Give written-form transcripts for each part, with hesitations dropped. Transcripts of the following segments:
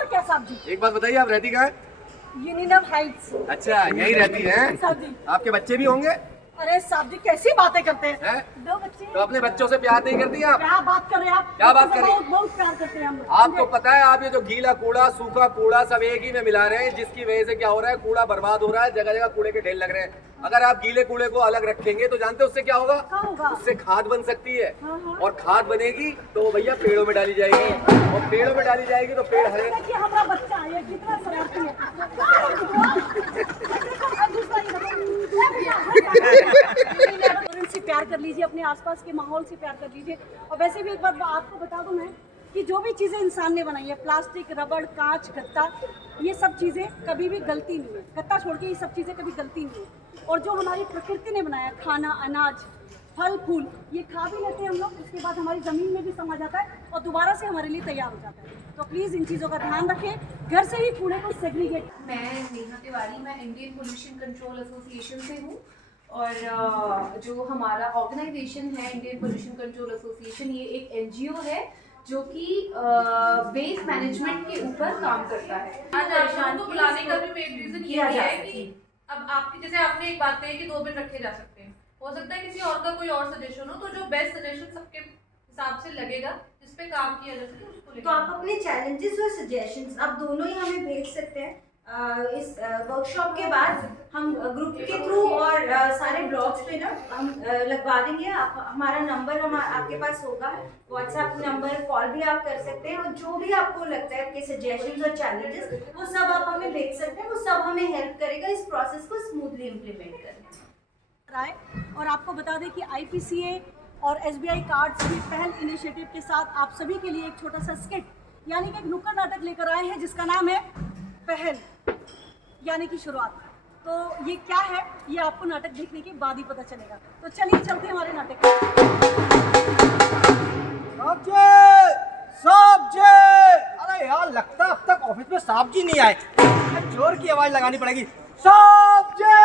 और क्या साहब जी। एक बात बताइए, आप रहती कहाँ है? Union Heights. अच्छा, यही रहती हैं? साहब जी। आपके बच्चे भी होंगे? अरे साहब जी कैसी बातें करते हैं, हैं? 2 बच्चे। तो अपने बच्चों से प्यार नहीं करती आप? क्या बात कर रहे हैं आप? क्या बात कर रही? बहुत बहुत प्यार करते हैं हम लोग। आपको पता है, आप ये जो गीला कूड़ा सूखा कूड़ा सब एक ही में मिला रहे हैं, जिसकी वजह से क्या हो रहा है, कूड़ा बर्बाद हो रहा है, जगह जगह कूड़े के ढेर लग रहे हैं। अगर आप गीले कूड़े को अलग रखेंगे तो जानते हैं उससे क्या होगा? क्या होगा? उससे खाद बन सकती है। हाँ। और खाद बनेगी तो वो भैया पेड़ों में डाली जाएगी, और पेड़ों में डाली जाएगी तो पेड़ हरे। देखिए हमारा बच्चा है, कितना शरारती है। से प्यार कर लीजिए, अपने आसपास के माहौल से प्यार कर लीजिए। और वैसे भी एक बात आपको बता दूं मैं कि जो भी चीज़ें इंसान ने बनाई है, प्लास्टिक, रबड़, कांच, गत्ता, ये सब चीज़ें कभी भी गलती नहीं है। गत्ता छोड़ के ये सब चीज़ें कभी गलती नहीं है। और जो हमारी प्रकृति ने बनाया, खाना, अनाज, फल फूल, ये खा भी लेते हैं हम लोग, उसके बाद हमारी ज़मीन में भी समा जाता है और दोबारा से हमारे लिए तैयार हो जाता है। तो प्लीज़ इन चीज़ों का ध्यान रखें, घर से ही कूड़े को सेग्रीगेट। मैं नेहा तिवारी, मैं इंडियन पोल्यूशन कंट्रोल एसोसिएशन से हूँ। और जो हमारा ऑर्गेनाइजेशन है इंडियन पोल्यूशन कंट्रोल एसोसिएशन, ये एक एनजीओ है जो कि वेस्ट मैनेजमेंट के ऊपर काम करता है। आज आशान को बुलाने का भी मेन रीजन ये भी है कि अब आपकी, जैसे आपने एक बात कही कि 2 बिन रखे जा सकते हैं, हो सकता है किसी और का कोई और सजेशन हो, तो जो बेस्ट सजेशन सबके हिसाब से लगेगा, जिस पे काम किया जा सके उसको लेकर। तो आप अपने चैलेंजेस और सजेशंस आप दोनों ही हमें भेज सकते हैं। इस वर्कशॉप के बाद हम ग्रुप के थ्रू और सारे ब्लॉग्स पे ना हम लगवा देंगे। हमारा नंबर हम आपके पास होगा, व्हाट्सएप नंबर, कॉल भी आप कर सकते हैं। और जो भी आपको लगता है कि सजेशंस और चैलेंजेस, वो सब आप हमें भेज सकते हैं। वो सब हमें हेल्प करेगा इस प्रोसेस को स्मूथली इम्प्लीमेंट करने। और आपको बता दें कि IPCA और SBI कार्ड्स की पहल इनिशिएटिव के साथ आप सभी के लिए एक छोटा सा स्किट यानी कि एक नुक्कड़ नाटक लेकर आए हैं, जिसका नाम है पहल यानी कि शुरुआत। तो ये क्या है, ये आपको नाटक देखने के बाद ही पता चलेगा। तो चलिए चलते हैं हमारे नाटक में। सब्जी! अरे यार, लगता है अब तक ऑफिस में साहब जी नहीं आए। जोर की आवाज लगानी पड़ेगी। सब्जी!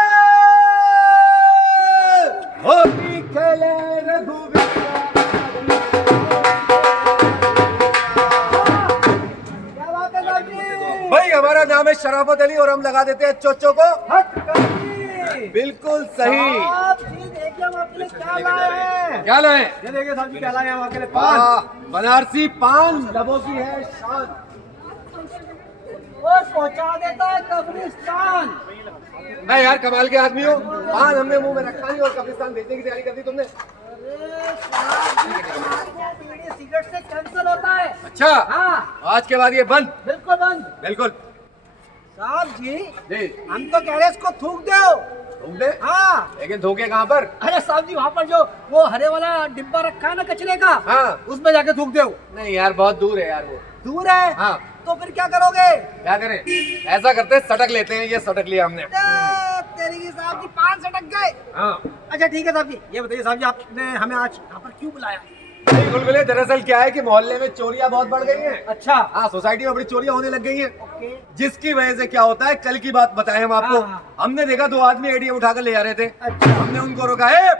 होली खेले रघुवीर। क्या बात है साहब जी? भाई हमारा नाम है शराफत अली और हम लगा देते हैं चोचो को। बिल्कुल सही। साहब जी देखिए, हम आपके लिए क्या लाए हैं। क्या लाए? ये देखिए साहब जी, क्या लाए हैं हम आपके लिए। पान, बनारसी पान, लबों की है शान। वो पहुंचा देता है कब्रिस्तान। मैं यार कमाल के आदमी हो, पान हमने मुंह में रखा नहीं और कब्रिस्तान भेजने की तैयारी कर दी तुमने। अरे साहब जी, तुम्हारी बीड़ी सिगरेट से कैंसिल होता है। अच्छा, हाँ, आज के बाद ये बंद। बिल्कुल बंद। बिल्कुल साहब जी, जी। हम तो कह रहे इसको थूक दो। थूक दे? हाँ। लेकिन थूके कहाँ पर? अरे साहब जी, वहाँ पर जो वो हरे वाला डिब्बा रखा है ना कचरे का, हाँ। उसमें जाके थूक दो। नहीं यार, बहुत दूर है यार वो। दूर है? हाँ। तो फिर क्या करोगे? क्या करें, ऐसा करते हैं, सटक लेते हैं। ये सटक लिया हमने। तेरी की साहब जी, 5 सटक गए। हाँ। अच्छा ठीक है साहब जी, ये बताइए साहब जी, आपने हमें आज यहाँ पर क्यों बुलाया? नहीं गुलगुले, दरअसल क्या है कि मोहल्ले में चोरियां बहुत बढ़ गई हैं। अच्छा। हाँ, सोसाइटी में बड़ी चोरियां होने लग गई हैं। ओके। जिसकी वजह से क्या होता है, कल की बात बताएं हम आपको। हाँ। हमने देखा 2 आदमी ATM उठाकर ले जा रहे थे। अच्छा। हमने उनको रोका, ए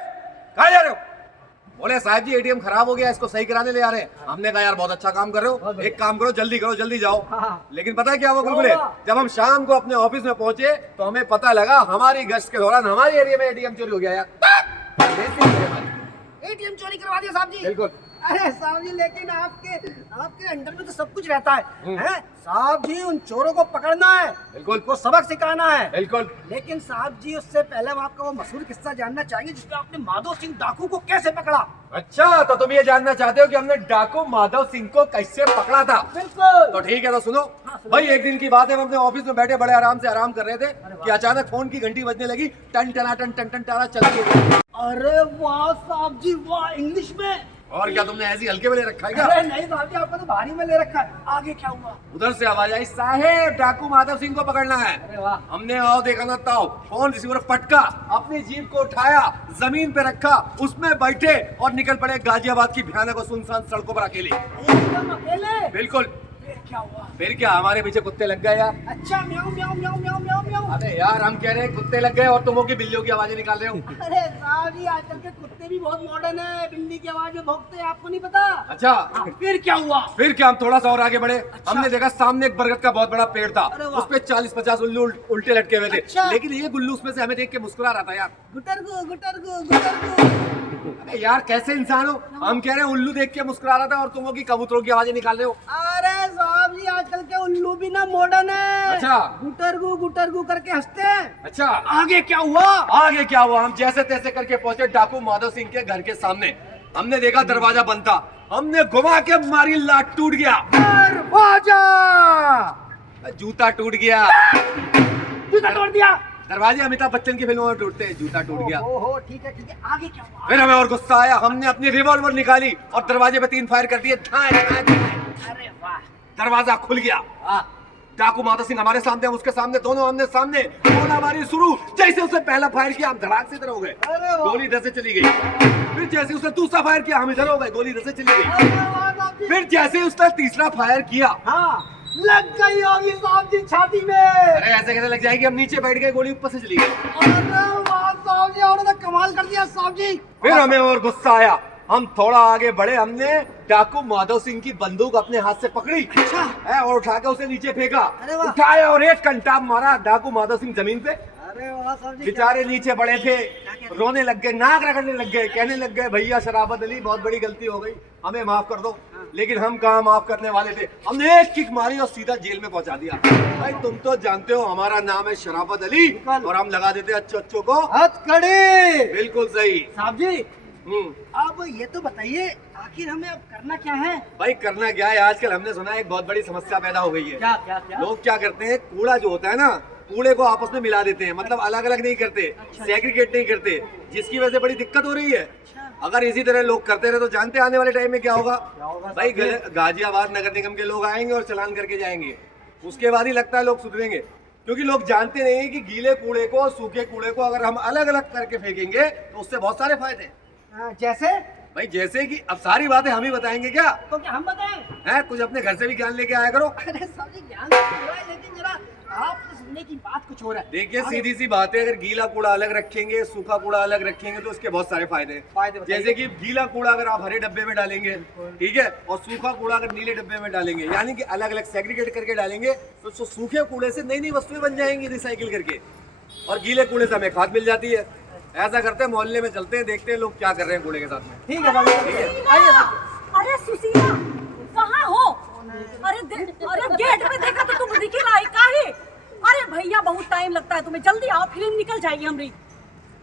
कहाँ जा रहे हो? बोले साहब जी ATM खराब हो गया, इसको सही कराने ले जा रहे हैं। हमने कहा यार बहुत अच्छा काम कर रहे हो, एक काम करो, जल्दी करो, जल्दी जाओ। हाँ। लेकिन पता है क्या हुआ गुलगुले, जब हम शाम को अपने ऑफिस में पहुंचे तो हमें पता लगा हमारी गश्त के दौरान हमारे एरिया में ATM चोरी हो गया यार। ATM चोरी करवा दिया साहब जी? बिल्कुल। अरे साहब जी, लेकिन आपके अंडर में तो सब कुछ रहता है, हैं? साहब जी, उन चोरों को पकड़ना है, बिल्कुल। उनको सबक सिखाना है। बिल्कुल। लेकिन साहब जी, उससे पहले हम आपका वो मशहूर किस्सा जानना चाहेंगे जिसमें आपने माधव सिंह डाकू को कैसे पकड़ा। अच्छा, तो तुम ये जानना चाहते हो कि हमने डाकू माधव सिंह को कैसे पकड़ा था? बिल्कुल। तो ठीक है, तो सुनो। भाई एक दिन की बात है, हम अपने ऑफिस में बैठे बड़े आराम से आराम कर रहे थे कि अचानक फोन की घंटी बजने लगी। टन टना टन टन टन टारा चलती है। अरे वाह साहब जी, वाह, इंग्लिश में। और क्या तुमने ऐसी हल्के में ले रखा है क्या? अरे नहीं साहब जी, आपको तो भारी में ले रखा है। आगे क्या हुआ? उधर से आवाज आई, साहेब डाकू माधव सिंह को पकड़ना है। अरे वाह। हमने आओ देखा ना ताओ, फोन रिसीवर पटका, अपनी जीप को उठाया, जमीन पे रखा, उसमें बैठे और निकल पड़े गाजियाबाद की भयानक और सुनसान सड़कों पर अकेले। एकदम अकेले? बिल्कुल। क्या हुआ? फिर क्या, हमारे पीछे कुत्ते लग गए यार। अच्छा, म्याऊं म्याऊं म्याऊं म्याऊं म्याऊं म्याऊं। अबे यार हम कह रहे हैं कुत्ते लग गए और तुम हो कि बिल्लियों की आवाजें निकाल रहे हो। अरे साहब जी, आजकल के कुत्ते भी बहुत मॉडर्न है, बिल्ली की आवाज में भौंकते हैं, आपको नहीं पता? अच्छा फिर क्या हुआ? फिर क्या, हम थोड़ा सा और आगे बढ़े। हमने देखा सामने एक बरगद का बहुत बड़ा पेड़ था, अरे वाह। उस पे 40-50 उल्लू उल्टे लटके हुए थे। अच्छा। लेकिन ये गुल्लू उसमें से हमें देख के मुस्कुरा रहा था यार। गुटरगु गुटरगु गुटरगु। अबे यार कैसे इंसान हो, हम कह रहे हैं उल्लू देख के मुस्कुरा रहा था और तुम हो कि कबूतरों की आवाजें निकाल रहे हो। अरे साहब जी, आजकल के उल्लू भी ना मॉडर्न है। अच्छा। गुटरगु गुटरगु करके हंसते हैं। अच्छा आगे क्या हुआ? आगे क्या हुआ, हम जैसे तैसे करके पहुंचे डाकू माधव सिंह के घर के सामने। हमने देखा दरवाजा बंद था, हमने घुमा के मारी, लात टूट गया, दरवाजा जूता टूट गया। जूता तोड़ दिया। दरवाजे अमिताभ बच्चन की फिल्मों में टूटते हैं, जूता टूट गया। ओहो, ठीक है ठीक है, आगे क्या हुआ? फिर हमें और गुस्सा आया, हमने अपनी रिवॉल्वर निकाली और दरवाजे पे 3 फायर कर दिए। धाए, धाए, धाए। अरे वाह। दरवाजा खुल गया। डाकू माधव सिंह हमारे सामने, हम उसके सामने, दोनों हमने सामने। गोलाबारी शुरू। जैसे उसने पहला फायर किया हम धड़ाक से इधर हो गए, अरे वाह। गोली इधर से चली गई। फिर जैसे उसने दूसरा फायर किया हम इधर हो गए, गोली इधर से चली गई। अरे वाह साहब जी। फिर जैसे उसने तीसरा फायर किया, हाँ, लग गई होगी साहब जी छाती में। अरे ऐसे कैसे लग जाएगी, हम नीचे बैठ गए, गोली ऊपर से चली गई। अरे वाह साहब जी, आपने तो कमाल कर दिया साहब जी। फिर हमें और गुस्सा आया, हम थोड़ा आगे बढ़े, हमने डाकू माधव सिंह की बंदूक अपने हाथ से पकड़ी। अच्छा। है, और उठा के उसे नीचे फेंका। अरे वाह। उठाया और एक कंटाप मारा डाकू माधव सिंह जमीन पे। अरे वाह साहब जी। बेचारे नीचे पड़े थे, रोने लग गए, नाक रगड़ने लग गए, कहने लग गए भैया शराफत अली बहुत बड़ी गलती हो गई, हमें माफ कर दो। लेकिन हम कहाँ माफ करने वाले थे, हमने एक किक मारी और सीधा जेल में पहुंचा दिया। भाई तुम तो जानते हो हमारा नाम है शराफत अली और हम लगा देते अच्छो अच्छो को हथकड़ी। बिल्कुल सही। साहब जी, अब ये तो बताइए आखिर हमें अब करना क्या है? भाई करना क्या है, आजकल हमने सुना है एक बहुत बड़ी समस्या पैदा हो गई है। क्या क्या क्या? लोग क्या करते हैं, कूड़ा जो होता है ना, कूड़े को आपस में मिला देते हैं, मतलब अलग अलग नहीं करते, सेग्रीगेट नहीं करते, जिसकी वजह से बड़ी दिक्कत हो रही है। अगर इसी तरह लोग करते रहे तो जानते आने वाले टाइम में क्या होगा। भाई गाजियाबाद नगर निगम के लोग आएंगे और चालान करके जाएंगे, उसके बाद ही लगता है लोग सुधरेंगे। क्योंकि लोग जानते नहीं है कि गीले कूड़े को, सूखे कूड़े को अगर हम अलग अलग करके फेंकेंगे तो उससे बहुत सारे फायदे हैं। जैसे? भाई जैसे कि अब सारी बातें हम ही बताएंगे क्या, तो क्या हम बताएं? है कुछ अपने घर से भी ज्ञान लेके आया करो। अरे साहब जी, ज्ञान तो पूरा है, लेकिन जरा आपसे सुनने की बात कुछ और है। देखिए सीधी सी बात है, अगर गीला कूड़ा अलग रखेंगे, सूखा कूड़ा अलग रखेंगे तो उसके बहुत सारे फायदे फायदे हैं। बताइए। जैसे कि गीला कूड़ा अगर आप हरे डब्बे में डालेंगे, ठीक है, और सूखा कूड़ा अगर नीले डब्बे में डालेंगे, यानी कि अलग अलग सेग्रीगेट करके डालेंगे, तो सूखे कूड़े से नई नई वस्तुएं बन जाएंगी रिसाइकिल करके, और गीले कूड़े से हमें खाद मिल जाती है। ऐसा करते हैं, मोहल्ले में चलते हैं, देखते हैं लोग क्या कर रहे हैं कूड़े के साथ में। ठीक है साहब जी, आइए साहब। अरे सुशीला कहाँ हो? अरे अरे गेट पे देखा तो तुम दिखी लाई काहे? अरे भैया बहुत टाइम लगता है तुम्हें, जल्दी आओ, फिल्म निकल जाएगी हमारी।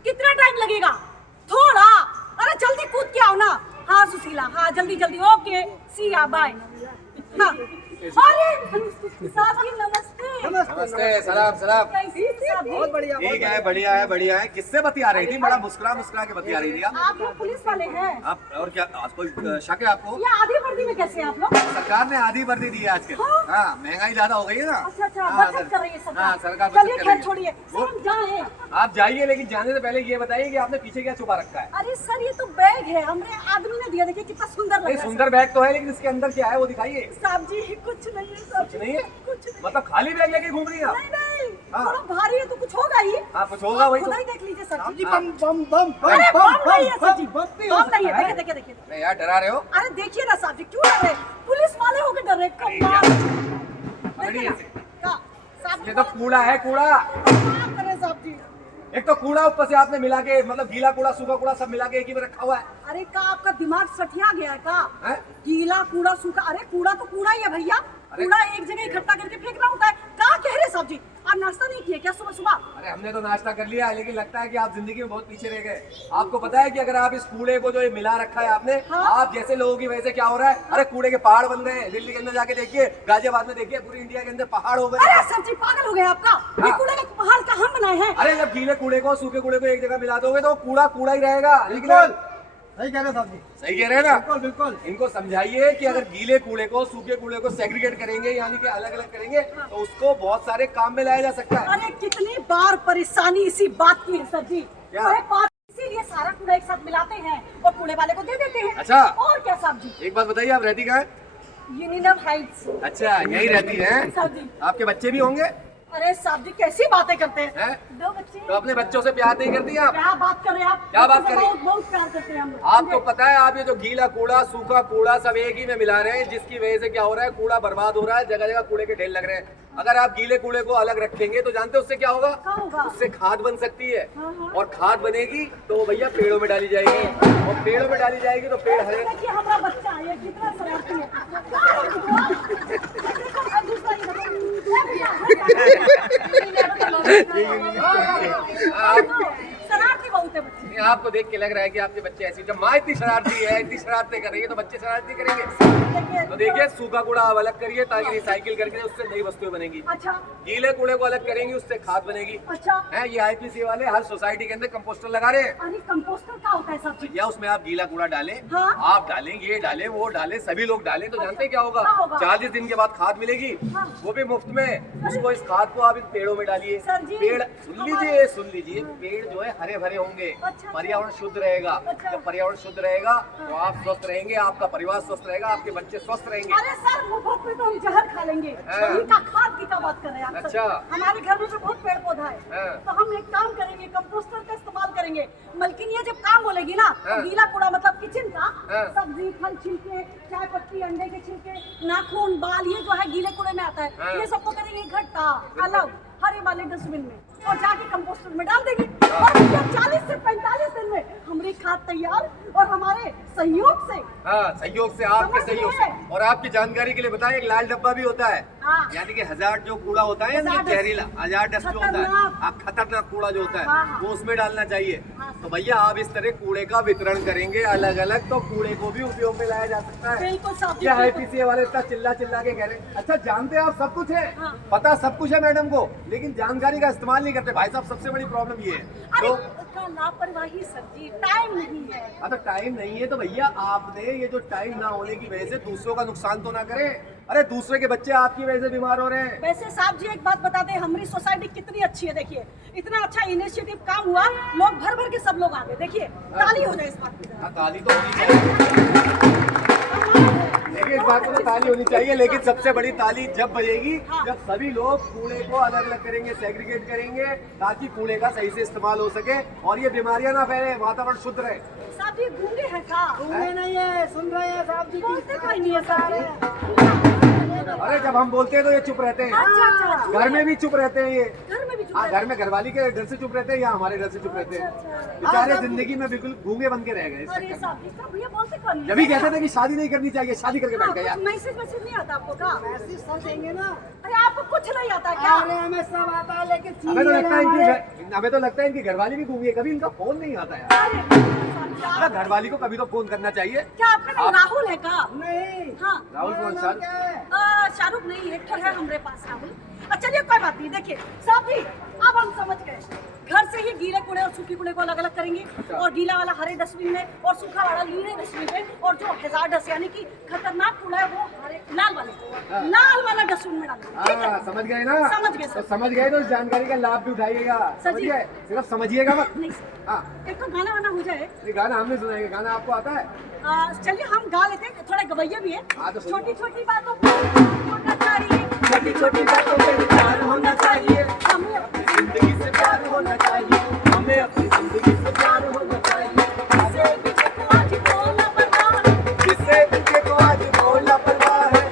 कितना टाइम लगेगा? थोड़ा। अरे जल्दी कूद के आओ ना। हाँ सुशीला, हाँ जल्दी जल्दी, ओके सी या बाय। हाँ अरे साहब जी नमस्ते। नमस्ते, सलाम सलाम। कैसी हैं साहब जी? बहुत बढ़िया। ठीक है, बढ़िया है, बढ़िया है। किससे बतिया रही थी? बड़ा मुस्कुरा मुस्कुरा के बतिया रही थी आप। आप लोग पुलिस वाले हैं? आप और क्या, आज कोई शक है आपको? ये आधी वर्दी में कैसे हैं आप लोग? सरकार ने आधी वर्दी दी है आजकल। हाँ। हाँ, महंगाई ज्यादा हो गई है ना। अच्छा अच्छा, हाँ, बचत कर रही है सरकार। हाँ, सरकार चलिए बचत कर खैर रही है। छोड़िए, सर हम जाएं। आप जाइए, लेकिन जाने से पहले ये बताइए कि आपने पीछे क्या छुपा रखा है। अरे सर ये तो बैग है, हमने आदमी ने दिया, देखिए कितना सुंदर लग नहीं, रहा है। सुंदर बैग तो है, लेकिन इसके अंदर क्या है वो दिखाइए। साहब जी कुछ नहीं है साहब जी, नहीं है? कुछ नहीं। मतलब खाली बैग लेके घूम रही हैं आप? नहीं नहीं, हाँ। थोड़ा भारी है तो कुछ होगा ही। हाँ, कुछ होगा वही तो। खुद ही देख लीजिए सर साहब जी। जी, बम बम बम अरे बम नहीं है सर जी, बम भी हो बम नहीं सकता है, है। देखिए देखिए देखिए। अरे यार डरा रहे हो। अरे देखिए ना साहब जी, क्यों डर रहे? पुलिस वाले होके डर रहे? कमाल। पकड़िए इसे। का साहब ये तो कूड़ा है, कूड़ा। कमाल करे साहब जी। एक तो कूड़ा ऊपर से आपने मिला के, मतलब गीला कूड़ा सूखा कूड़ा सब मिला के एक ही में रखा हुआ है। अरे का आपका दिमाग सठिया गया है का? हैं? गीला कूड़ा सूखा, अरे कूड़ा तो कूड़ा ही है भैया। अरे- कूड़ा एक जगह इकट्ठा करके फेंकना होता है। कहाँ कह रहे साहब जी? आप नाश्ता नहीं किए क्या सुबह सुबह? अरे हमने तो नाश्ता कर लिया है, लेकिन लगता है कि आप जिंदगी में बहुत पीछे रह गए। आपको पता है कि अगर आप इस कूड़े को जो ये मिला रखा है आपने, हाँ। आप जैसे लोगों की वजह से क्या हो रहा है, अरे कूड़े के पहाड़ बन रहे हैं। दिल्ली के अंदर जाके देखिए, गाजियाबाद में देखिए, पूरी इंडिया के अंदर पहाड़ हो गए। अरे सर जी पागल हो गए आपका? ये हाँ। कूड़े का पहाड़ कहाँ बनाए हैं? अरे जब गीले कूड़े को सूखे कूड़े को एक जगह मिला दोगे तो कूड़ा कूड़ा ही रहेगा। लेकिन बिल्कुल सही कह रहे हैं साहब जी, सही कह रहे हैं ना। बिल्कुल बिल्कुल। इनको समझाइए कि अगर गीले कूड़े को सूखे कूड़े को सेग्रीगेट करेंगे, यानी कि अलग अलग करेंगे, तो उसको बहुत सारे काम में लाया जा सकता है। अरे कितनी बार परेशानी इसी बात की है सर जी। क्या? अरे बात इसीलिए सारा कूड़ा एक साथ मिलाते हैं और कूड़े वाले को दे देते हैं। अच्छा। और क्या साहब जी? एक बात बताइए, आप रहती कहाँ है? यूनिनव हाइट्स। अच्छा यही रहती है। साहब जी। आपके बच्चे भी होंगे? अरे साहब जी कैसी बातें करते हैं, हैं? 2 बच्चे। तो अपने बच्चों से प्यार नहीं करती आप? क्या बात कर रहे हैं आप? क्या बात कर रही? बहुत बहुत प्यार करते हैं हम लोग। आपको पता है आप ये जो गीला कूड़ा सूखा कूड़ा सब एक ही में मिला रहे हैं, जिसकी वजह से क्या हो रहा है, कूड़ा बर्बाद हो रहा है, जगह जगह कूड़े के ढेर लग रहे हैं। अगर आप गीले कूड़े को अलग रखेंगे तो जानते हैं उससे क्या होगा? क्या होगा? उससे खाद बन सकती है। हाँ, हाँ। और खाद बनेगी तो वो भैया पेड़ों में डाली जाएगी, और पेड़ों में डाली जाएगी तो पेड़ हरे। देखिए हमारा बच्चा है, ये कितना शरारती है। दूसरा ये शरारती बहुत है बच्चे। नहीं, आपको देख के लग रहा है कि आपके बच्चे ऐसी, जब माँ इतनी शरारती है, इतनी शरारतें कर रही है तो बच्चे शरारती करेंगे। तो देखिए सूखा कूड़ा आप अलग करिए ताकि रिसाइकिल करके उससे नई वस्तुएं बनेगी। अच्छा गीले कूड़े को अलग करेंगी उससे खाद बनेगी। अच्छा। है ये आईपीसी वाले हर सोसाइटी के अंदर कंपोस्टर लगा रहे हैं। अरे कंपोस्टर क्या होता है साहब जी? भैया उसमें आप गीला कूड़ा डालें, हाँ। आप डालें, ये डालें, वो डालें, सभी लोग डालें तो जानते हैं क्या होगा? क्या होगा? 40 दिन के बाद खाद मिलेगी, हाँ। वो भी मुफ्त में। उसको इस खाद को आप इन पेड़ों में डालिए। सर जी, पेड़ सुन लीजिए पेड़ जो है हरे भरे होंगे, अच्छा। पर्यावरण शुद्ध रहेगा। अच्छा। जब पर्यावरण शुद्ध रहेगा तो आप स्वस्थ रहेंगे, आपका परिवार स्वस्थ रहेगा, आपके बच्चे स्वस्थ रहेंगे। अरे सर मुफ्त में तो हम जहर खा लेंगे। हाँ। वही का खाद की क्या बात कर रहे हैं आप? अच्छा। हमारे घर में तो बहुत पेड़ पौधा है, हाँ। तो हम एक काम करेंगे, कंपोस्टर का इस्तेमाल करेंगे। मलकिन ये जब काम बोलेगी ना, हाँ। तो गीला कूड़ा मतलब किचन का हाँ। सब्जी फल छिलके, चाय पत्ती, अंडे के छिलके, नाखून, बाल, ये जो है गीले कूड़े में आता हाँ। है। ये सबको करेंगे इकट्ठा अलग हरे वाले डस्टबिन में और जाके कंपोस्टर में डाल देंगे। हाँ। और भैया 40 से 45 दिन में हमारी खाद तैयार, और हमारे सहयोग से। हाँ सहयोग से, आपके समझ सहयोग गए? से। और आपकी जानकारी के लिए बताएं, एक लाल डब्बा भी होता है, हाँ। यानी कि हजार्ड जो कूड़ा होता है, यानी कि हजार्ड जहरीला हजार्ड डस्ट जो होता है, खतरनाक। खतरनाक कूड़ा जो होता हाँ, है हाँ। वो उसमें डालना चाहिए। हाँ। तो भैया आप इस तरह कूड़े का वितरण करेंगे अलग अलग, तो कूड़े को भी उपयोग में लाया जा सकता है। बिल्कुल साहब जी, क्या है बिल्कुल। पीसीए वाले इतना चिल्ला चिल्ला के कह रहे हैं? अच्छा जानते हैं आप सब कुछ है, हाँ। पता सब कुछ है मैडम को, लेकिन जानकारी का इस्तेमाल नहीं करते। भाई साहब सबसे बड़ी प्रॉब्लम ये है। अरे तो उसका लापरवाही सर जी, टाइम नहीं है। हाँ तो टाइम नहीं है तो भैया आपने ये जो टाइम ना होने की वजह से दूसरों का नुकसान तो ना करें। अरे दूसरे के बच्चे आपकी वजह से बीमार हो रहे हैं। वैसे साहब जी एक बात बता दें, हमारी सोसाइटी कितनी अच्छी है। देखिए इतना अच्छा इनिशिएटिव काम हुआ, लोग भर भर के सब लोग आ गए। देखिए ताली हो जाए इस बात की। हाँ ताली तो होनी चाहिए, देखिए इस बात को तो ताली होनी चाहिए, लेकिन सबसे बड़ी ताली जब बजेगी हाँ। जब सभी लोग कूड़े को अलग अलग करेंगे, सेग्रीगेट करेंगे, ताकि कूड़े का सही से इस्तेमाल हो सके और ये बीमारियां ना फैले, वातावरण शुद्ध रहे। साहब जी गूंगे हैं का? घूमने नहीं है, सुन रहे हैं साहब जी की। बोलते कोई नहीं है साहब जी। अरे जब हम बोलते हैं तो ये चुप रहते हैं, अच्छा अच्छा, घर में भी चुप रहते हैं ये। घर में भी चुप हाँ रहते घर में घरवाली के घर से चुप रहते हैं या हमारे घर से चुप रहते हैं। अच्छा। बेचारे जिंदगी में बिल्कुल गूंगे बन के रह गए इस हैं। अरे चक्कर में। साहब जी का भैया बोलते कौन नहीं है? जब भी कहते थे कि शादी नहीं करनी चाहिए, शादी करके बैठ गए यार। मैसेज मैसेज नहीं आता आपको का? मैसेज सब देंगे ना। अरे आपको कुछ नहीं आता क्या? अरे हमें सब आता है, लेकिन हमें तो लगता है हमारे- हमें तो लगता है इनकी घरवाली भी गूंगी है, कभी इनका फोन नहीं आता है। अरे घरवाली को कभी तो फोन करना चाहिए। क्या आपका नाम राहुल है का? नहीं। हाँ राहुल कौन सा? क्या है? शाहरुख नहीं, एक तो है हमारे पास राहुल। अच्छा चलिए कोई बात नहीं। देखिए साहब जी अब हम समझ गए, घर से ही गीले कूड़े और सूखे कूड़े को अलग अलग करेंगे, और गीला वाला हरे डस्टबिन में और सूखा वाला नीले डस्टबिन में, और जो हैजार्डस यानी कि खतरनाक कूड़ा है वो हरे लाल वाला डस्टबिन में डालेंगे। ठीक है? हाँ समझ गए ना? समझ गए सर। तो समझ गए तो इस जानकारी का लाभ भी उठाइएगा। सर समझ जी। गए, सिर्फ समझिएगा मत। नहीं सर, हाँ एक तो गाना वाना हो जाए। ये गाना हम नहीं सुनाएंगे, गाना आपको आता है? चलिए हम गा लेते हैं, थोड़ा गवैया भी है। हाँ, तो सुनिए। छोटी छोटी बातों पर होना चाहिए, छोटी छोटी बातों पे विचार होना चाहिए, हमें अपनी जिंदगी से प्यार होना चाहिए, हमें अपनी जिंदगी से प्यार होना चाहिए। से पीछे को आज बोलना परवाह, जिससे पीछे को आज बोलना परवाह है,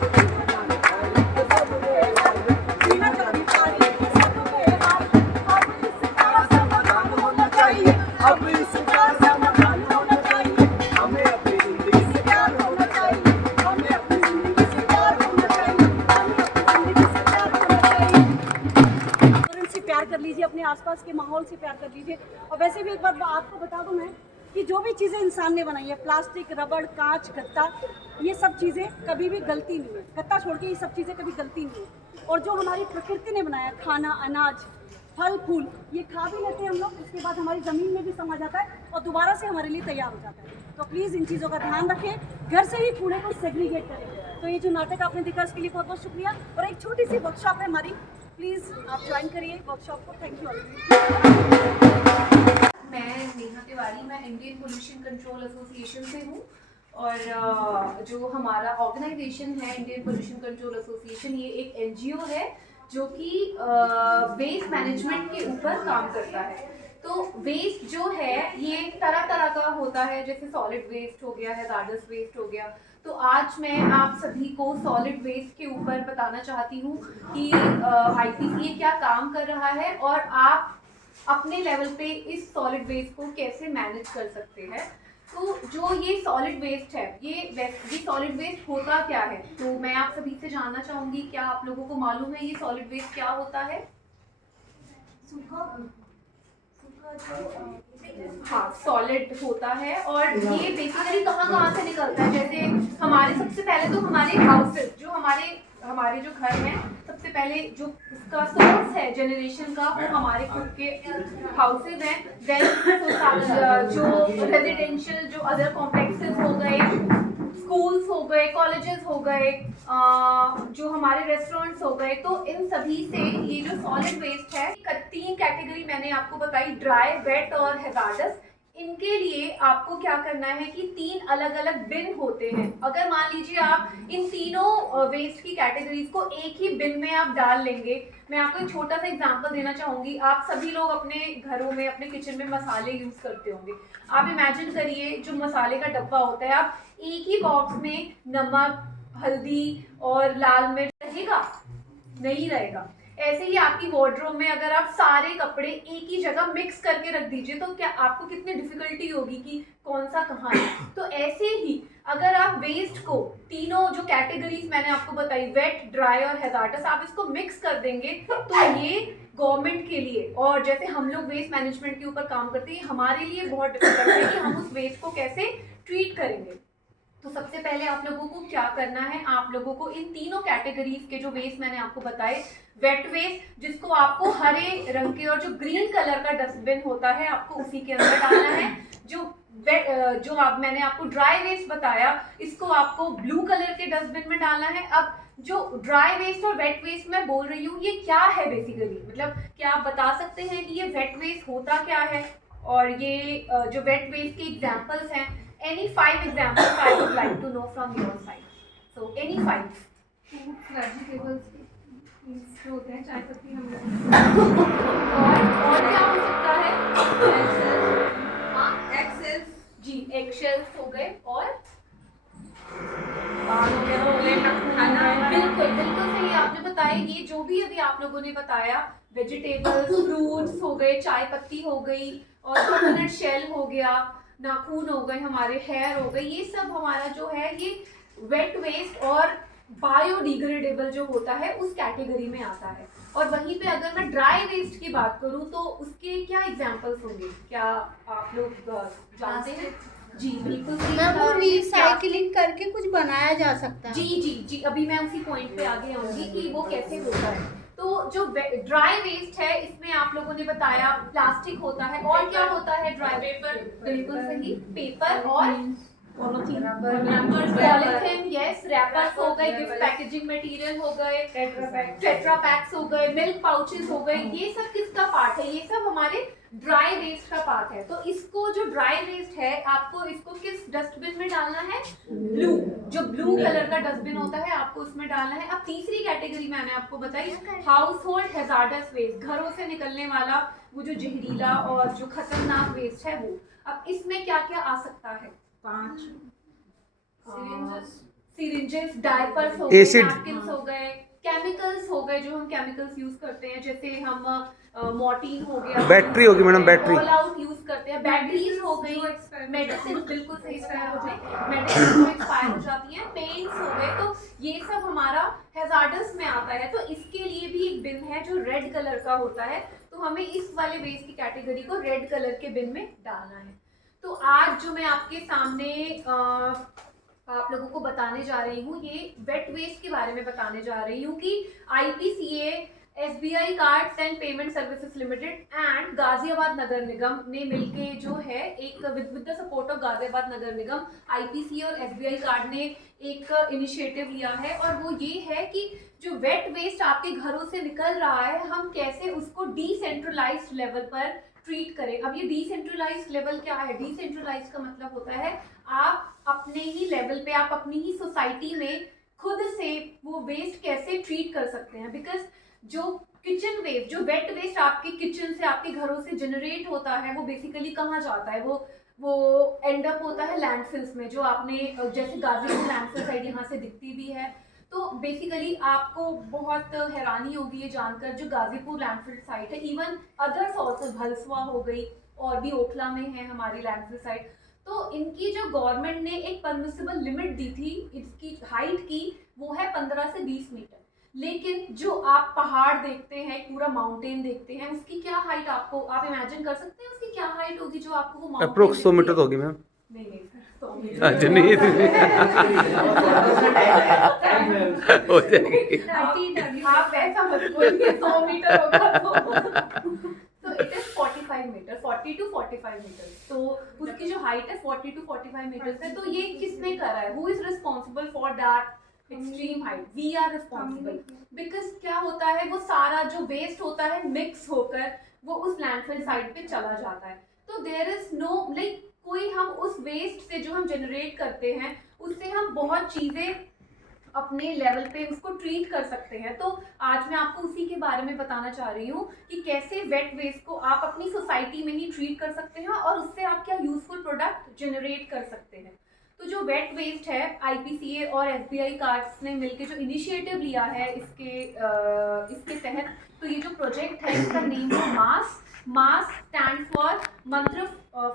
जीना चाहती पारी के सब बेहाल, अब इसका समाधान होना चाहिए, अब इसका समाधान होना चाहिए। हमें अपनी जिंदगी से प्यार होना चाहिए, हमें अपनी जिंदगी से प्यार होना चाहिए, हमें अपनी जिंदगी से प्यार होना चाहिए। और इनसे प्यार कर लीजिए, अपने आसपास के माहौल से प्यार कर लीजिए। और वैसे भी एक बात आपको बता दूं मैं कि जो भी चीज़ें इंसान ने बनाई है, प्लास्टिक, रबड़, कांच, गत्ता, ये सब चीज़ें कभी भी गलती नहीं है। गत्ता छोड़ के ये सब चीज़ें कभी गलती नहीं है। और जो हमारी प्रकृति ने बनाया, खाना, अनाज, फल फूल, ये खा भी लेते हैं हम लोग, उसके बाद हमारी ज़मीन में भी समा जाता है और दोबारा से हमारे लिए तैयार हो जाता है। तो प्लीज़ इन चीज़ों का ध्यान रखें, घर से ही कूड़े को सेग्रीगेट करें। तो ये जो नाटक आपने देखा उसके लिए बहुत बहुत शुक्रिया। और एक छोटी सी वर्कशॉप है हमारी, प्लीज़ आप ज्वाइन करिए वर्कशॉप को। Thank you all. मैं नेहा तिवारी, मैं इंडियन पोल्यूशन कंट्रोल एसोसिएशन से हूँ और जो हमारा ऑर्गेनाइजेशन है इंडियन पोल्यूशन कंट्रोल एसोसिएशन, ये एक एनजीओ है जो कि वेस्ट मैनेजमेंट के ऊपर काम करता है। तो वेस्ट जो है ये तरह तरह का होता है, जैसे सॉलिड वेस्ट हो गया, हैजार्डस वेस्ट हो गया। तो आज मैं आप सभी को सॉलिड वेस्ट के ऊपर बताना चाहती हूँ कि आईपीसीए क्या काम कर रहा है और आप अपने लेवल पे इस सॉलिड वेस्ट को कैसे मैनेज कर सकते हैं। तो जो ये सॉलिड वेस्ट है, ये सॉलिड वेस्ट होता क्या है, तो मैं आप सभी से जानना चाहूँगी, क्या आप लोगों को मालूम है ये सॉलिड वेस्ट क्या होता है? हाँ, सॉलिड होता है। और ये बेसिकली कहाँ से निकलता है? जैसे हमारे सबसे पहले तो हमारे हाउसेस, जो हमारे जो घर हैं, सबसे पहले जो उसका सोर्स है जनरेशन का वो हमारे खुद के हाउसेज हैं। देन जो रेजिडेंशियल जो अदर कॉम्प्लेक्सेस हो गए, स्कूल्स हो गए, कॉलेजेस हो गए, जो हमारे रेस्टोरेंट्स हो गए, तो इन सभी से ये जो सॉलिड वेस्ट है, 3 कैटेगरी मैंने आपको बताई, ड्राई, वेट और हैजार्डस। इनके लिए आपको क्या करना है कि 3 अलग अलग बिन होते हैं। अगर मान लीजिए आप इन तीनों वेस्ट की कैटेगरीज को एक ही बिन में आप डाल लेंगे। मैं आपको एक छोटा सा एग्जांपल देना चाहूँगी। आप सभी लोग अपने घरों में, अपने किचन में मसाले यूज़ करते होंगे। आप इमेजिन करिए जो मसाले का डब्बा होता है, आप एक ही बॉक्स में नमक, हल्दी और लाल मिर्च रहेगा? नहीं रहेगा। ऐसे ही आपकी वार्डरोब में अगर आप सारे कपड़े एक ही जगह मिक्स करके रख दीजिए तो क्या आपको कितनी डिफिकल्टी होगी कि कौन सा कहाँ है। तो ऐसे ही अगर आप वेस्ट को, तीनों जो कैटेगरीज मैंने आपको बताई, वेट, ड्राई और हैजार्डस, आप इसको मिक्स कर देंगे तो ये गवर्नमेंट के लिए, और जैसे हम लोग वेस्ट मैनेजमेंट के ऊपर काम करते हैं, हमारे लिए बहुत डिफिकल्ट है कि हम उस वेस्ट को कैसे ट्रीट करेंगे। तो सबसे पहले आप लोगों को क्या करना है, आप लोगों को इन तीनों कैटेगरीज के जो वेस्ट मैंने आपको बताए, वेट वेस्ट जिसको आपको हरे रंग के और जो ग्रीन कलर का डस्टबिन होता है आपको उसी के अंदर डालना है। जो मैंने आपको ड्राई वेस्ट बताया, इसको आपको ब्लू कलर के डस्टबिन में डालना है। अब जो ड्राई वेस्ट और वेट वेस्ट मैं बोल रही हूँ, ये क्या है बेसिकली, मतलब क्या आप बता सकते हैं कि ये वेट वेस्ट होता क्या है? और ये जो वेट वेस्ट के एग्जाम्पल्स हैं, any 5 examples I would like to know from your side. So any 5? Fruits, vegetables जो होते हैं, चाय पत्ती हम लोग। और क्या हो सकता है? एक्सेल्स जी, एगशेल्स हो गए, और बिल्कुल सही आपने बताया। ये जो भी अभी आप लोगों ने बताया, वेजिटेबल्स, फ्रूट्स हो गए, चाय पत्ती हो गई, और कोकोनट शेल हो गया, नाखून हो गए, हमारे हेयर हो गए, ये सब हमारा जो है ये वेट वेस्ट और बायोडिग्रेडेबल जो होता है उस कैटेगरी में आता है। और वहीं पे अगर मैं ड्राई वेस्ट की बात करूं तो उसके क्या एग्जांपल्स होंगे, क्या आप लोग जानते हैं? जी बिल्कुल, वो रिसाइकलिंग करके कुछ बनाया जा सकता है। जी, अभी मैं उसी पॉइंट पे आगे आऊंगी कि वो कैसे होता है। तो जो ड्राई वेस्ट है, इसमें आप लोगों ने बताया प्लास्टिक होता है, और क्या होता है? ड्राई पेपर, बिल्कुल सही, पेपर और पॉलिथीन, यस, रैपर्स हो गए, गिफ्ट पैकेजिंग मटेरियल हो गए, टेट्रा पैक्स हो गए, मिल्क पाउचेस हो गए, ये सब किसका पार्ट है? ये सब हमारे ड्राई वेस्ट का पार्ट है। तो इसको जो ड्राई वेस्ट है, आपको इसको किस डस्टबिन में डालना है? ब्लू, जो ब्लू कलर का डस्टबिन होता है आपको उसमें डालना है। अब तीसरी कैटेगरी मैंने आपको बताई, हाउस होल्ड हैजार्डस वेस्ट, घरों से निकलने वाला वो जो जहरीला और जो खतरनाक वेस्ट है वो। अब इसमें क्या क्या आ सकता है? 5 सिरिंजेस, डायपर्स हो गए, नैपकिन्स हो गए, केमिकल्स हो गए, जो हम केमिकल्स यूज करते हैं, जैसे हम मॉर्टिन हो गया, बैटरी होगी madam, battery all out use करते हैं, बैटरीज हो गई, मेडिसिन, बिल्कुल सही एक्सपायर हो गई, मेडिसिन जो एक्सपायर हो जाती हैं, पेंट्स हो गए, तो ये सब हमारा हैजार्डस में आता है। तो इसके लिए भी एक बिन है जो रेड कलर का होता है, तो हमें इस वाले वेस्ट की कैटेगरी को रेड कलर के बिन में डालना है। तो आज जो मैं आपके सामने आप लोगों को बताने जा रही हूँ, ये वेट वेस्ट के बारे में बताने जा रही हूँ कि IPCA, SBI cards and payment services limited and Ghaziabad नगर निगम ने मिलके जो है एक with the support of Ghaziabad नगर निगम, आईपीसीए और एसबीआई कार्ड ने एक इनिशिएटिव लिया है, और वो ये है कि जो वेट वेस्ट आपके घरों से निकल रहा है, हम कैसे उसको डिसेंट्रलाइज्ड लेवल पर ट्रीट करें। अब ये डिसेंट्रलाइज्ड लेवल क्या है? डिसेंट्रलाइज्ड का मतलब होता है आप अपने ही लेवल पे, आप अपनी ही सोसाइटी में खुद से वो वेस्ट कैसे ट्रीट कर सकते हैं। बिकॉज जो किचन वेस्ट, जो वेट वेस्ट आपके किचन से, आपके घरों से जनरेट होता है, वो बेसिकली कहाँ जाता है? वो एंड अप होता है लैंडफिल्स में, जो आपने जैसे गाजीपुर लैंडफिल साइड यहाँ से दिखती भी है। तो बेसिकली आपको बहुत हैरानी होगी ये जानकर, जो गाजीपुर लैंडफिल साइट है, इवन अदर्स ऑल्सो, भलसवा हो गई और भी ओखला में है हमारी लैंडफिल साइट। तो इनकी जो गवर्नमेंट ने एक परमिसिबल लिमिट दी थी इसकी हाइट की, वो है 15 से 20 मीटर। लेकिन जो आप पहाड़ देखते हैं, पूरा माउंटेन देखते हैं, उसकी क्या हाइट आप इमेजिन कर सकते हैं उसकी क्या हाइट होगी जो आपको वो माउंटेन अप्रोक्स 100 मीटर होगी मैम। नहीं नहीं सर, 100 मीटर अच्छा नहीं हो जाएगी। आप ऐसा मत बोलिए 100 मीटर होगा तो it is 45 metre, 40 to 45 metre. तो उसकी जो हाइट है 40 to 45 मीटर है। तो ये किसने करा है? Who is responsible for that extreme height? We are responsible. Because क्या होता है, वो सारा जो वेस्ट होता है मिक्स होकर वो उस लैंडफिल साइट पे चला जाता है। तो देयर इज नो लाइक कोई, हम उस वेस्ट से जो हम जनरेट करते हैं उससे हम बहुत चीज़ें अपने लेवल पे उसको ट्रीट कर सकते हैं। तो आज मैं आपको उसी के बारे में बताना चाह रही हूँ कि कैसे वेट वेस्ट को आप अपनी सोसाइटी में ही ट्रीट कर सकते हैं और उससे आप क्या यूजफुल प्रोडक्ट जनरेट कर सकते हैं। तो जो वेट वेस्ट है, IPCA और SBI कार्ड्स ने मिलकर जो इनिशिएटिव लिया है इसके तहत, तो ये जो प्रोजेक्ट है इसका नेम है मास स्टैंड फॉर मंत्र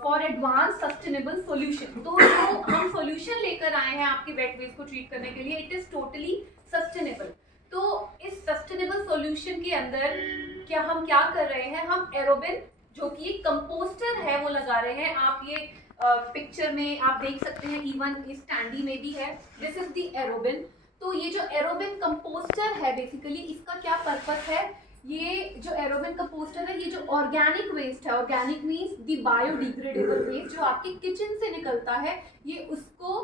फॉर एडवांस सस्टेनेबल सॉल्यूशन। तो जो हम सॉल्यूशन लेकर आए हैं आपके वेट वेस्ट को ट्रीट करने के लिए, इट इज टोटली सस्टेनेबल। तो इस सस्टेनेबल सॉल्यूशन के अंदर हम क्या कर रहे हैं, हम एरोबिन जो कि एक कंपोस्टर है वो लगा रहे हैं। आप ये पिक्चर में आप देख सकते हैं, इवन इस स्टैंडी में भी है, दिस इज द एरोबिन। तो ये जो एरोबिन कंपोस्टर है बेसिकली इसका क्या पर्पस है? ये जो एरोबिन कंपोस्टर है, ये जो ऑर्गेनिक वेस्ट है, organic means the biodegradable waste जो आपके किचन से निकलता है, ये उसको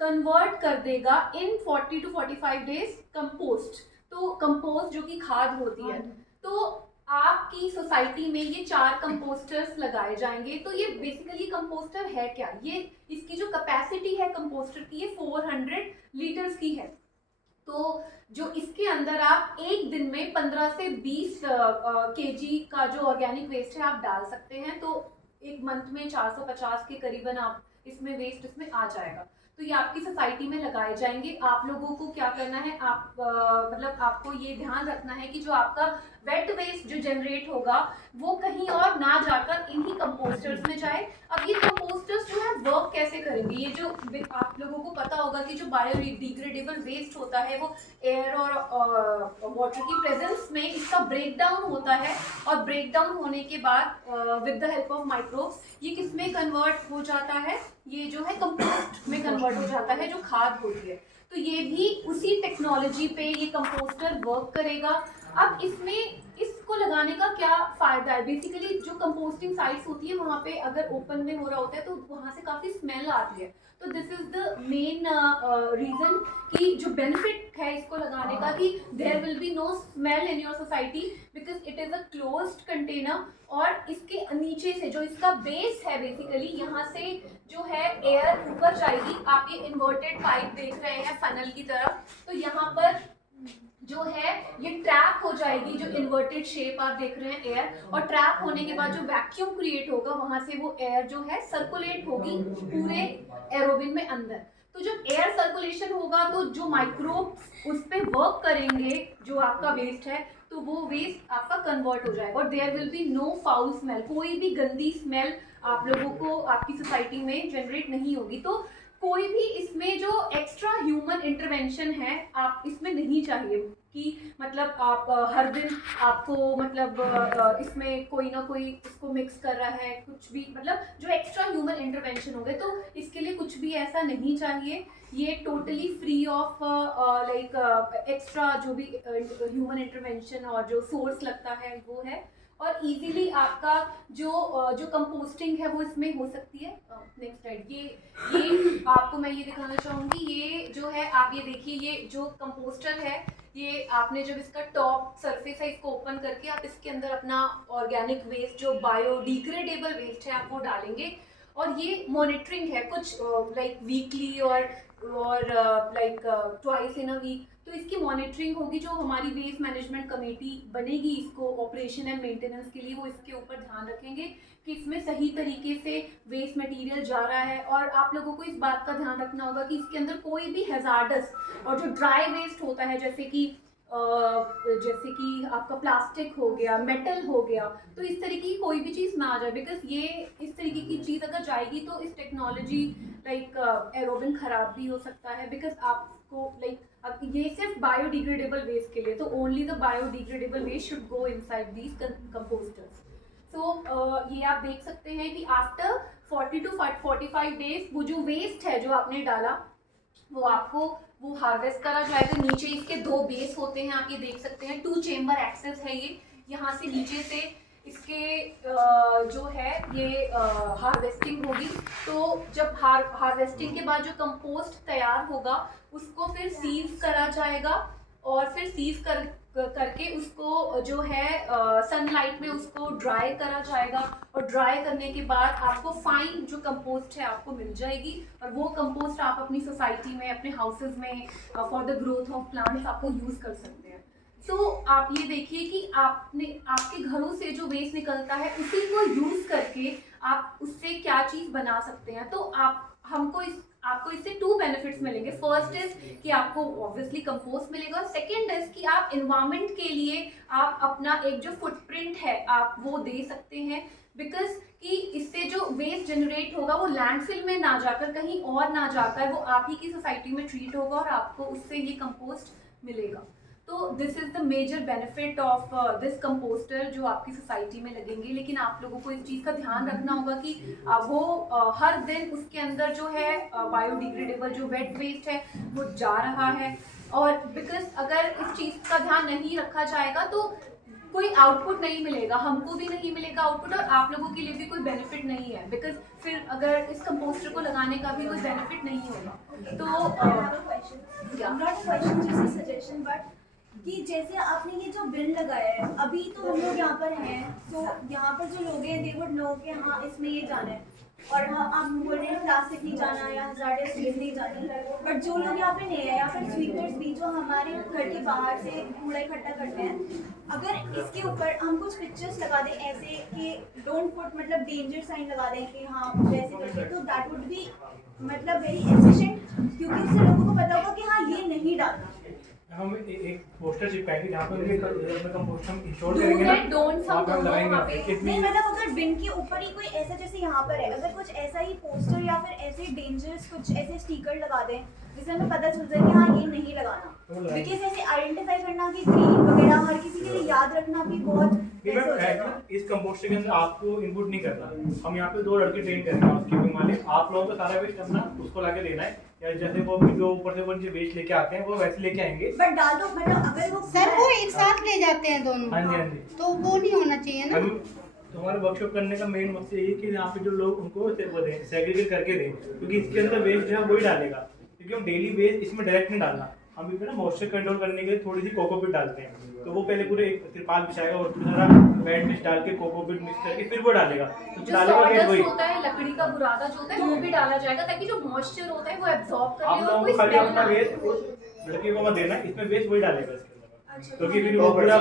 कन्वर्ट कर देगा इन 40 to 45 डेज कंपोस्ट। तो कंपोस्ट जो कि खाद होती है, तो आपकी सोसाइटी में ये 4 कंपोस्टर्स लगाए जाएंगे। तो ये बेसिकली कंपोस्टर है क्या? ये इसकी जो कैपेसिटी है कंपोस्टर की, ये 400 लीटर्स की है। तो जो इसके अंदर आप एक दिन में 15 से 20 kg का जो ऑर्गेनिक वेस्ट है आप डाल सकते हैं। तो एक मंथ में 450 के करीबन आप इसमें वेस्ट इसमें आ जाएगा। तो ये आपकी सोसाइटी में लगाए जाएंगे। आप लोगों को क्या करना है, आप मतलब आपको ये ध्यान रखना है कि जो आपका वेट वेस्ट जो जनरेट होगा वो कहीं और ना जाकर इन्हीं कंपोस्टर्स में जाए। अब ये कंपोस्टर्स जो है वर्क कैसे करेंगे? ये जो आप लोगों को पता होगा कि जो बायोडिग्रेडेबल वेस्ट होता है वो एयर और वाटर की प्रेजेंस में इसका ब्रेक डाउन होता है, और ब्रेक डाउन होने के बाद with the help of microbes ये किस में कन्वर्ट हो जाता है? ये जो है कंपोस्ट में कन्वर्ट हो जाता है, जो खाद होती है। तो ये भी उसी टेक्नोलॉजी पे ये कंपोस्टर वर्क करेगा। अब इसमें इसको लगाने का क्या फ़ायदा है? बेसिकली जो कंपोस्टिंग साइट्स होती है वहाँ पे अगर ओपन में हो रहा होता है तो वहाँ से काफ़ी स्मेल आती है। तो this is the main reason कि जो बेनिफिट है इसको लगाने का, कि there will be no smell in your society because it is a closed container. और इसके नीचे से जो इसका बेस है बेसिकली यहाँ से जो है एयर ऊपर जाएगी। आप ये इन्वर्टेड पाइप देख रहे हैं फनल की तरह, तो यहाँ पर जो है ये ट्रैप हो जाएगी, जो इन्वर्टेड शेप आप देख रहे हैं एयर, और ट्रैप होने के बाद जो वैक्यूम क्रिएट होगा वहां से वो एयर जो है सर्कुलेट होगी पूरे एरोबिन में अंदर। तो जब एयर सर्कुलेशन होगा तो जो माइक्रोब्स उस पर वर्क करेंगे, जो आपका वेस्ट है, तो वो वेस्ट आपका कन्वर्ट हो जाएगा और there will be no foul smell. कोई भी गंदी स्मेल आप लोगों को आपकी सोसाइटी में जनरेट नहीं होगी। तो कोई भी इसमें जो एक्स्ट्रा ह्यूमन इंटरवेंशन है आप इसमें नहीं चाहिए कि मतलब आप हर दिन आपको मतलब इसमें कोई ना कोई इसको मिक्स कर रहा है, कुछ भी मतलब जो एक्स्ट्रा ह्यूमन इंटरवेंशन हो गए, तो इसके लिए कुछ भी ऐसा नहीं चाहिए। ये totally free of like extra जो भी ह्यूमन इंटरवेंशन और जो सोर्स लगता है वो है। और इजीली आपका जो कंपोस्टिंग है वो इसमें हो सकती है। नेक्स्ट स्लाइड, ये आपको मैं ये दिखाना चाहूँगी। ये जो है आप ये देखिए, ये जो कंपोस्टर है, ये आपने जब इसका टॉप सरफेस है इसको ओपन करके आप इसके अंदर अपना ऑर्गेनिक वेस्ट जो बायोडिग्रेडेबल वेस्ट है आप वो डालेंगे। और ये मॉनिटरिंग है कुछ लाइक वीकली और like twice in a week, तो इसकी मॉनिटरिंग होगी। जो हमारी वेस्ट मैनेजमेंट कमेटी बनेगी इसको ऑपरेशन एंड मेंटेनेंस के लिए, वो इसके ऊपर ध्यान रखेंगे कि इसमें सही तरीके से वेस्ट मटेरियल जा रहा है। और आप लोगों को इस बात का ध्यान रखना होगा कि इसके अंदर कोई भी हैजार्डस और जो ड्राई वेस्ट होता है जैसे कि आपका प्लास्टिक हो गया, मेटल हो गया, तो इस तरीके की कोई भी चीज़ ना आ जाए। बिकॉज ये इस तरीके की चीज़ अगर जाएगी तो इस टेक्नोलॉजी लाइक एरोबिन ख़राब भी हो सकता है। बिकॉज आपको लाइक अब ये सिर्फ बायोडिग्रेडेबल वेस्ट के लिए, तो only the biodegradable waste should go inside these composters. So ये आप देख सकते हैं कि आफ्टर 40 to 45 डेज वो जो वेस्ट है जो आपने डाला वो आपको वो हार्वेस्ट करा जाएगा। नीचे इसके 2 बेस होते हैं, आप ये देख सकते हैं, 2 चेम्बर एक्सेस है ये। यहाँ से नीचे से इसके जो है ये हार्वेस्टिंग होगी। तो जब हार्वेस्टिंग के बाद जो कंपोस्ट तैयार होगा उसको फिर सीव करा जाएगा और फिर सीव करके उसको जो है सनलाइट में उसको ड्राई करा जाएगा। और ड्राई करने के बाद आपको फाइन जो कंपोस्ट है आपको मिल जाएगी। और वो कंपोस्ट आप अपनी सोसाइटी में, अपने हाउसेज में for the growth of plants आपको यूज़ कर सकते हैं। तो आप ये देखिए कि आपके घरों से जो वेस्ट निकलता है उसी को यूज़ करके आप उससे क्या चीज़ बना सकते हैं। तो आपको इससे 2 बेनिफिट्स मिलेंगे। फर्स्ट इज कि आपको ऑब्वियसली कंपोस्ट मिलेगा। सेकंड इज कि आप एनवायरनमेंट के लिए आप अपना एक जो फुटप्रिंट है आप वो दे सकते हैं। बिकॉज कि इससे जो वेस्ट जनरेट होगा वो लैंडफिल में ना जाकर कहीं और ना जाकर वो आप ही की सोसाइटी में ट्रीट होगा और आपको उससे ये कंपोस्ट मिलेगा। तो this is the major benefit of this composter जो आपकी सोसाइटी में लगेंगे। लेकिन आप लोगों को इस चीज़ का ध्यान रखना होगा कि वो हर दिन उसके अंदर जो है बायोडिग्रेडेबल जो वेट वेस्ट है वो जा रहा है। और बिकॉज अगर इस चीज़ का ध्यान नहीं रखा जाएगा तो कोई आउटपुट नहीं मिलेगा, हमको भी नहीं मिलेगा आउटपुट और आप लोगों के लिए भी कोई बेनिफिट नहीं है। बिकॉज फिर अगर इस कंपोस्टर को लगाने का भी कोई बेनिफिट नहीं होगा। तो सजेशन बट कि जैसे आपने ये जो बिल लगाया है, अभी तो हम लोग यहाँ पर हैं, तो यहाँ पर जो लोग हैं दे वुड नो कि हाँ इसमें ये जाना है और हाँ आप बोल रहे हैं प्लास्टिक नहीं जाना या हजार्डस चीज़ नहीं जानी। बट जो लोग यहाँ पे नहीं है या फिर स्वीपर्स भी जो हमारे घर के बाहर से कूड़ा इकट्ठा करते हैं, अगर इसके ऊपर हम कुछ पिक्चर्स लगा दें ऐसे कि डोंट पुट मतलब डेंजर साइन लगा दें कि हाँ वैसे करके, तो दैट वुड बी मतलब वेरी एफिशिएंट, क्योंकि उससे लोगों को पता होगा कि हाँ ये नहीं डालना। हम एक पोस्टर चिपकाएंगे जहाँ पर ये कंपोस्ट हम इंश्योर करेंगे ना, वहाँ पर हम लगाएंगे। नहीं मतलब अगर बिन के ऊपर ही कोई ऐसा जैसे यहाँ पर है, अगर कुछ ऐसा ही पोस्टर या फिर ऐसे डेंजरस कुछ ऐसे स्टिकर लगा दें जिससे हमें पता चल जाए कि हाँ ये नहीं लगाना। बिकॉज ऐसे आइडेंटिफाई करना कि ग्रीन वगैरह हर किसी के लिए याद रखना भी बहुत। इस कंपोस्टर के अंदर आपको इनपुट नहीं करना, हम यहाँ पे 2 लड़के ट्रेन करेंगे हाउसकीपिंग वाले। आप लोगों को सारा वेस्ट अपना उसको लाके देना है, या जैसे वो जो ऊपर से वो नीचे वेस्ट लेके आते हैं वो वैसे लेके आएंगे। बट डाल दो मतलब अगर वो सर वो एक साथ ले जाते हैं दोनों। हाँ जी हाँ जी, तो वो नहीं होना चाहिए ना। तो हमारे वर्कशॉप करने का मेन मकसद यही है कि यहाँ पे जो लोग उनको सेग्रीगेट करके दें, क्योंकि इसके अंदर वेस्ट जो है वही डालेगा। क्योंकि हम डेली वेस्ट इसमें डायरेक्ट नहीं डालना, हम इसमें ना मॉइस्चर कंट्रोल करने के लिए थोड़ी सी कोकोपीट डालते हैं। तो वो पहले पूरे एक तिरपाल बिछाएगा और उसमें सारा वेट मिक्स डाल के कोकोपीट मिक्स करके फिर वो डालेगा। तो जो डालेगा वेट वही होता है लकड़ी का बुरादा जो होता है वो भी डाला जाएगा ताकि जो मॉइस्चर होता है वो एब्जॉर्ब कर आप ले और लोगों कोई को खाली स्मेल अपना ना वेस्ट उस लड़के को मत देना, इसमें वेस्ट वही डालेगा इसके अंदर। क्योंकि फिर वो पूरा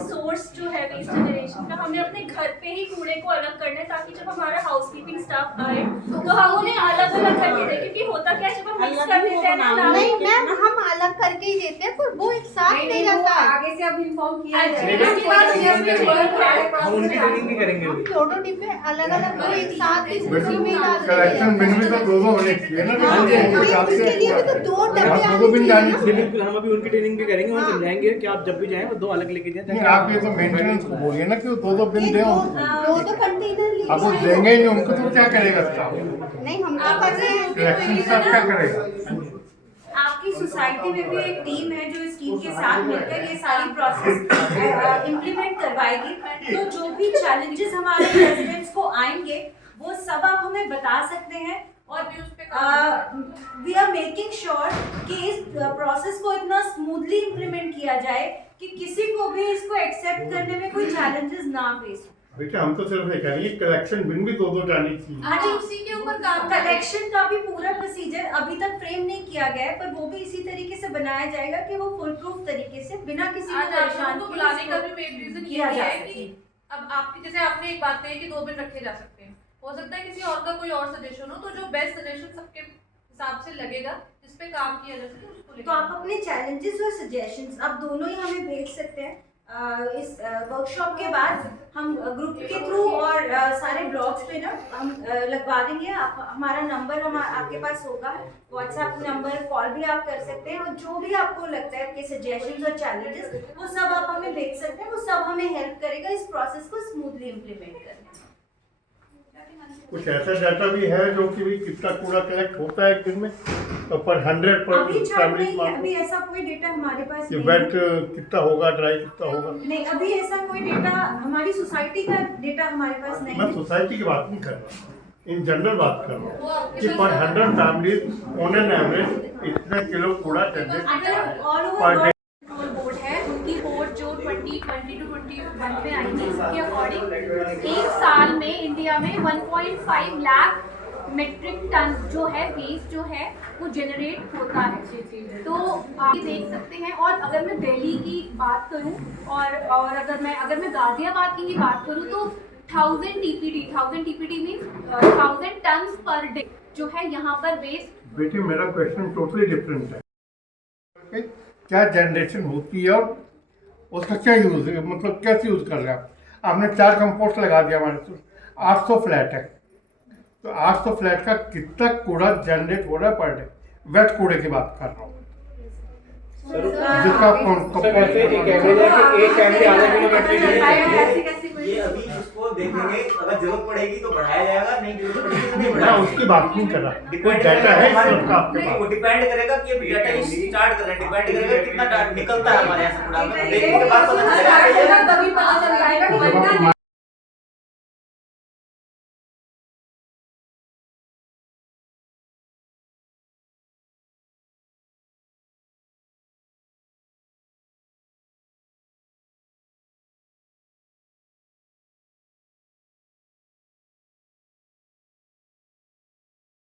सोर्स जो है वेस्ट जनरेशन का हमें अपने घर पे ही कूड़े को अलग करना है, ताकि जब हमारा हाउसकीपिंग स्टाफ आए तो हम उन्हें अलग अलग करके दें। क्योंकि होता क्या है जब हम मिक्स कर देते हैं ना, नहीं मैम हम अलग करके ही देते हैं, पर वो एक साथ नहीं जाता है। आगे से अब इन्फॉर्म किया हम उनकी ट्रेनिंग भी करेंगे। हम दोनों डिब्बे अलग अलग वो एक साथ ही उसी में डाल देते कलेक्शन बिन भी तो 2 होने चाहिए ना। उसके लिए भी तो 2 डब्बे आप 2 बिन जानी चाहिए। बिल्कुल, हम अभी उनकी ट्रेनिंग भी करेंगे और समझाएंगे कि आप जब भी जाएं वो 2 अलग लेके जाएं। नहीं आप ये तो मेंटेनेंस को बोलिए ना कि 2 बिन दें। 2 कंटेनर अब वो देंगे ही नहीं उनको, तो क्या करेगा स्टाफ? नहीं हम तो कर रहे हैं। कलेक्शन स्टाफ क्या करेगा? आपकी सोसाइटी में भी एक टीम है जो इस टीम के साथ मिलकर ये सारी प्रोसेस इम्प्लीमेंट करवाएगी। तो जो भी चैलेंजेस हमारे रेजिडेंट्स को आएंगे वो सब आप हमें बता सकते हैं और भी उस पे वी आर मेकिंग श्योर कि इस प्रोसेस को इतना स्मूथली इम्प्लीमेंट किया जाए कि किसी को भी इसको एक्सेप्ट करने में कोई चैलेंजेस ना फेस हो। बेटा हम तो सिर्फ ये करेंगे कलेक्शन बिन भी दो जानी चाहिए। हाँ जी, उसी के ऊपर काम करें। कलेक्शन का भी पूरा प्रोसीजर अभी तक फ्रेम नहीं किया गया है, पर वो भी इसी तरीके से बनाया जाएगा कि वो फुल प्रूफ तरीके से बिना किसी को आज आप परेशान लोगों को किए बुलाने का इसको भी मेन रीजन ये किया भी जा है सके। कि अब आपकी जैसे आपने एक बात कही कि 2 बिन रखे जा सकते हैं, हो सकता है किसी और का कोई और सजेशन हो, तो जो बेस्ट सजेशन सबके हिसाब से लगेगा जिस पे काम किया जा सके उसको तो लेकर आप अपने चैलेंजेस और सजेशंस आप दोनों ही हमें भेज सकते हैं। इस वर्कशॉप के बाद हम ग्रुप के थ्रू और सारे ब्लॉग्स पे ना हम लगवा देंगे। आप हमारा नंबर हम आपके पास होगा, व्हाट्सएप नंबर, कॉल भी आप कर सकते हैं और जो भी आपको लगता है आपके सजेशंस और चैलेंजेस वो सब आप हमें भेज सकते हैं। वो सब हमें हेल्प करेगा इस प्रोसेस को स्मूथली इम्प्लीमेंट करने में। कुछ ऐसा डाटा भी है जो कि भी कितना कूड़ा कलेक्ट होता है एक दिन में तो पर 100 अभी चार्ट फैमिली नहीं है, अभी ऐसा कोई डेटा हमारे पास ये नहीं वेट है। कितना होगा ड्राई कितना होगा। नहीं, अभी ऐसा कोई डेटा हमारी सोसाइटी का डेटा हमारे पास नहीं मैं है। सोसाइटी की बात नहीं कर रहा, इन जनरल बात कर रहा वो हूँ आपके कि पास पर 100 फैमिली ऑन एन एवरेज इतने किलो कूड़ा जनरेट अगर ऑल पर ओवर डे। कंट्रोल बोर्ड है, उनकी बोर्ड जो 2020 टू 21 में आई थी, उसके अकॉर्डिंग एक साल में इंडिया में 1.5 लाख मेट्रिक टन जो है वेस्ट जो है वो जनरेट होता है। तो आप ये देख सकते हैं। और अगर मैं दिल्ली की बात करूं और अगर मैं गाजियाबाद की ही बात करूं तो 1000 TPD means 1000 tons per day जो है यहाँ पर वेस्ट। बेटे मेरा क्वेश्चन टोटली डिफरेंट है, क्या जनरेशन होती है और उसका क्या यूज़ है, मतलब कैसे यूज़ कर रहे हैं आप। आपने 4 कंपोस्ट लगा दिया हमारे तो 800 फ्लैट है, तो 800 फ्लैट का कितना कूड़ा जनरेट हो रहा है पर डे। वेट कूड़े की बात कर रहा हूँ जिसका सर वैसे एक एवरेज है कि एक फैमिली आधा किलोमीटर ही कैसी ये अभी इसको देखेंगे, अगर जरूरत पड़ेगी तो बढ़ाया जाएगा, नहीं जरूरत पड़ेगी तो नहीं बढ़ाया मैं उसकी बात नहीं कर रहा, कोई डाटा है इस तरफ का आपके वो पास। डिपेंड करेगा कि डाटा स्टार्ट कर रहे हैं, डिपेंड करेगा कितना निकलता है हमारे यहाँ से कूड़ा। देखने के बाद पता चलेगा तभी पता चल जाएगा कि